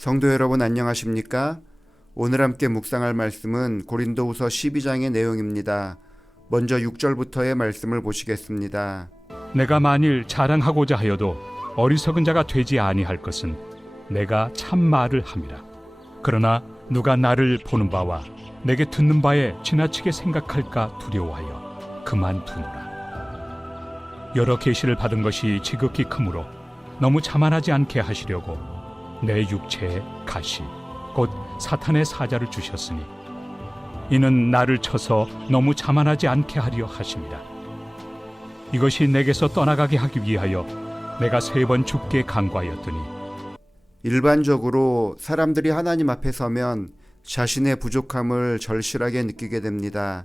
성도 여러분 안녕하십니까? 오늘 함께 묵상할 말씀은 고린도후서 12장의 내용입니다. 먼저 6절부터의 말씀을 보시겠습니다. 내가 만일 자랑하고자 하여도 어리석은 자가 되지 아니할 것은 내가 참 말을 함이라. 그러나 누가 나를 보는 바와 내게 듣는 바에 지나치게 생각할까 두려워하여 그만두노라. 여러 계시를 받은 것이 지극히 크므로 너무 자만하지 않게 하시려고 내 육체에 가시 곧 사탄의 사자를 주셨으니 이는 나를 쳐서 너무 자만하지 않게 하려 하심이라. 이것이 내게서 떠나가게 하기 위하여 내가 3번 죽게 간구하였더니 일반적으로 사람들이 하나님 앞에 서면 자신의 부족함을 절실하게 느끼게 됩니다.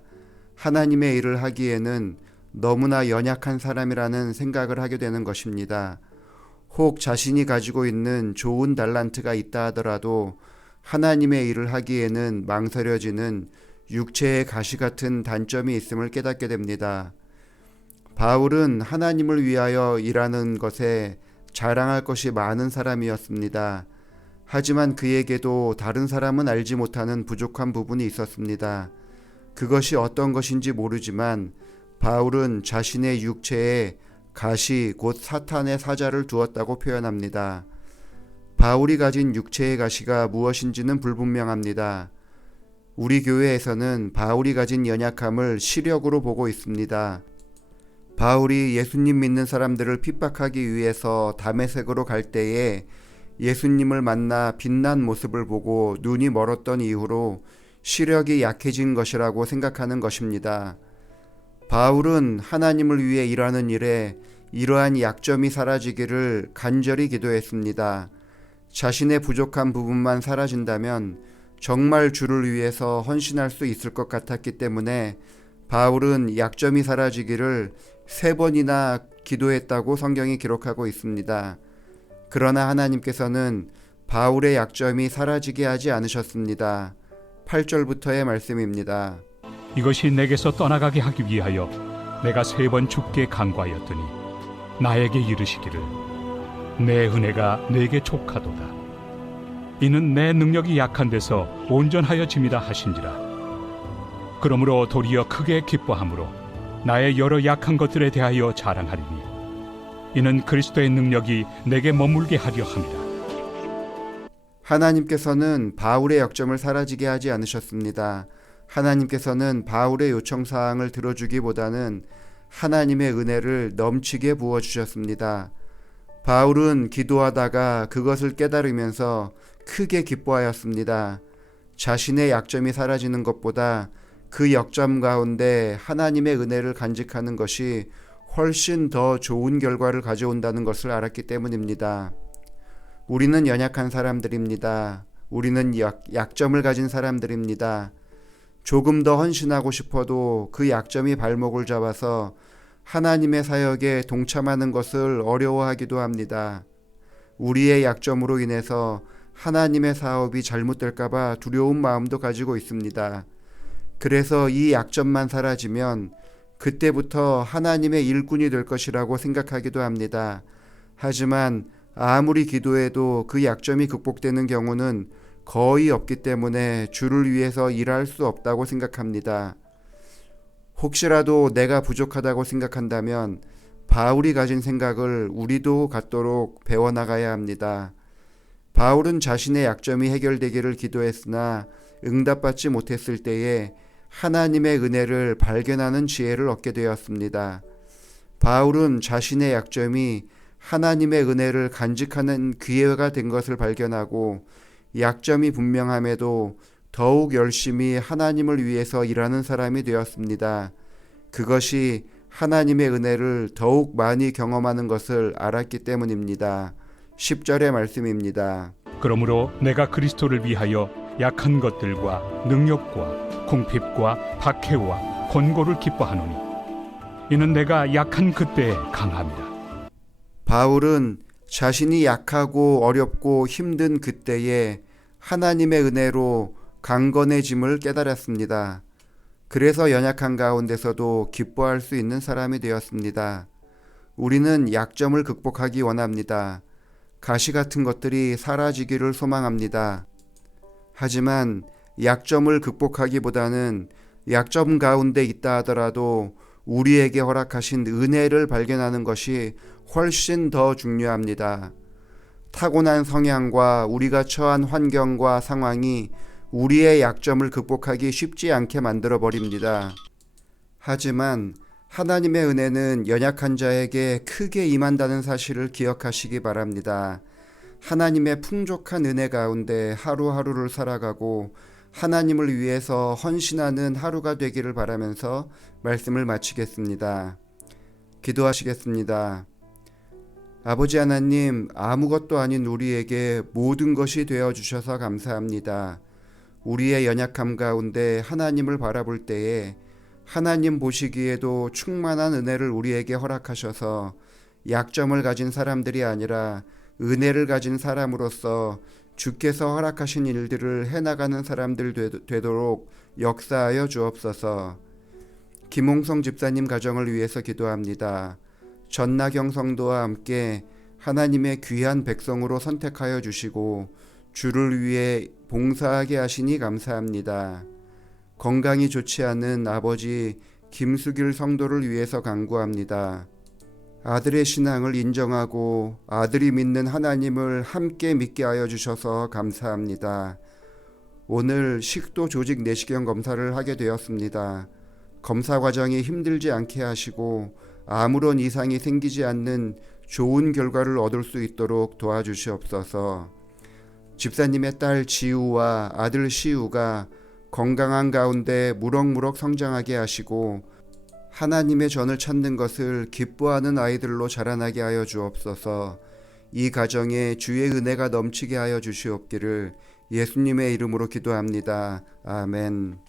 하나님의 일을 하기에는 너무나 연약한 사람이라는 생각을 하게 되는 것입니다. 혹 자신이 가지고 있는 좋은 달란트가 있다 하더라도 하나님의 일을 하기에는 망설여지는 육체의 가시 같은 단점이 있음을 깨닫게 됩니다. 바울은 하나님을 위하여 일하는 것에 자랑할 것이 많은 사람이었습니다. 하지만 그에게도 다른 사람은 알지 못하는 부족한 부분이 있었습니다. 그것이 어떤 것인지 모르지만 바울은 자신의 육체에 가시 곧 사탄의 사자를 두었다고 표현합니다. 바울이 가진 육체의 가시가 무엇인지는 불분명합니다. 우리 교회에서는 바울이 가진 연약함을 시력으로 보고 있습니다. 바울이 예수님 믿는 사람들을 핍박하기 위해서 다메섹으로 갈 때에 예수님을 만나 빛난 모습을 보고 눈이 멀었던 이후로 시력이 약해진 것이라고 생각하는 것입니다. 바울은 하나님을 위해 일하는 일에 이러한 약점이 사라지기를 간절히 기도했습니다. 자신의 부족한 부분만 사라진다면 정말 주를 위해서 헌신할 수 있을 것 같았기 때문에 바울은 약점이 사라지기를 3번이나 기도했다고 성경이 기록하고 있습니다. 그러나 하나님께서는 바울의 약점이 사라지게 하지 않으셨습니다. 8절부터의 말씀입니다. 이것이 내게서 떠나가게 하기 위하여 내가 3번 죽게 간구하였더니 나에게 이르시기를 내 은혜가 내게 족하도다. 이는 내 능력이 약한 데서 온전하여짐이다 하신지라. 그러므로 도리어 크게 기뻐함으로 나의 여러 약한 것들에 대하여 자랑하리니 이는 그리스도의 능력이 내게 머물게 하려 함이라. 하나님께서는 바울의 약점을 사라지게 하지 않으셨습니다. 하나님께서는 바울의 요청사항을 들어주기보다는 하나님의 은혜를 넘치게 부어주셨습니다. 바울은 기도하다가 그것을 깨달으면서 크게 기뻐하였습니다. 자신의 약점이 사라지는 것보다 그 약점 가운데 하나님의 은혜를 간직하는 것이 훨씬 더 좋은 결과를 가져온다는 것을 알았기 때문입니다. 우리는 연약한 사람들입니다. 우리는 약점을 가진 사람들입니다. 조금 더 헌신하고 싶어도 그 약점이 발목을 잡아서 하나님의 사역에 동참하는 것을 어려워하기도 합니다. 우리의 약점으로 인해서 하나님의 사업이 잘못될까봐 두려운 마음도 가지고 있습니다. 그래서 이 약점만 사라지면 그때부터 하나님의 일꾼이 될 것이라고 생각하기도 합니다. 하지만 아무리 기도해도 그 약점이 극복되는 경우는 거의 없기 때문에 주를 위해서 일할 수 없다고 생각합니다. 혹시라도 내가 부족하다고 생각한다면 바울이 가진 생각을 우리도 갖도록 배워나가야 합니다. 바울은 자신의 약점이 해결되기를 기도했으나 응답받지 못했을 때에 하나님의 은혜를 발견하는 지혜를 얻게 되었습니다. 바울은 자신의 약점이 하나님의 은혜를 간직하는 기회가 된 것을 발견하고 약점이 분명함에도 더욱 열심히 하나님을 위해서 일하는 사람이 되었습니다. 그것이 하나님의 은혜를 더욱 많이 경험하는 것을 알았기 때문입니다. 10절의 말씀입니다. 그러므로 내가 그리스도를 위하여 약한 것들과 능력과 궁핍과 박해와 권고를 기뻐하노니 이는 내가 약한 그때에 강함이라. 바울은 자신이 약하고 어렵고 힘든 그때에 하나님의 은혜로 강건해짐을 깨달았습니다. 그래서 연약한 가운데서도 기뻐할 수 있는 사람이 되었습니다. 우리는 약점을 극복하기 원합니다. 가시 같은 것들이 사라지기를 소망합니다. 하지만 약점을 극복하기보다는 약점 가운데 있다 하더라도 우리에게 허락하신 은혜를 발견하는 것이 훨씬 더 중요합니다. 타고난 성향과 우리가 처한 환경과 상황이 우리의 약점을 극복하기 쉽지 않게 만들어 버립니다. 하지만 하나님의 은혜는 연약한 자에게 크게 임한다는 사실을 기억하시기 바랍니다. 하나님의 풍족한 은혜 가운데 하루하루를 살아가고 하나님을 위해서 헌신하는 하루가 되기를 바라면서 말씀을 마치겠습니다. 기도하시겠습니다. 아버지 하나님, 아무것도 아닌 우리에게 모든 것이 되어 주셔서 감사합니다. 우리의 연약함 가운데 하나님을 바라볼 때에 하나님 보시기에도 충만한 은혜를 우리에게 허락하셔서 약점을 가진 사람들이 아니라 은혜를 가진 사람으로서 주께서 허락하신 일들을 해나가는 사람들 되도록 역사하여 주옵소서. 김홍성 집사님 가정을 위해서 기도합니다. 전나경 성도와 함께 하나님의 귀한 백성으로 선택하여 주시고 주를 위해 봉사하게 하시니 감사합니다. 건강이 좋지 않은 아버지 김수길 성도를 위해서 간구합니다. 아들의 신앙을 인정하고 아들이 믿는 하나님을 함께 믿게 하여 주셔서 감사합니다. 오늘 식도 조직 내시경 검사를 하게 되었습니다. 검사 과정이 힘들지 않게 하시고 아무런 이상이 생기지 않는 좋은 결과를 얻을 수 있도록 도와주시옵소서. 집사님의 딸 지우와 아들 시우가 건강한 가운데 무럭무럭 성장하게 하시고 하나님의 전을 찾는 것을 기뻐하는 아이들로 자라나게 하여 주옵소서. 이 가정에 주의 은혜가 넘치게 하여 주시옵기를 예수님의 이름으로 기도합니다. 아멘.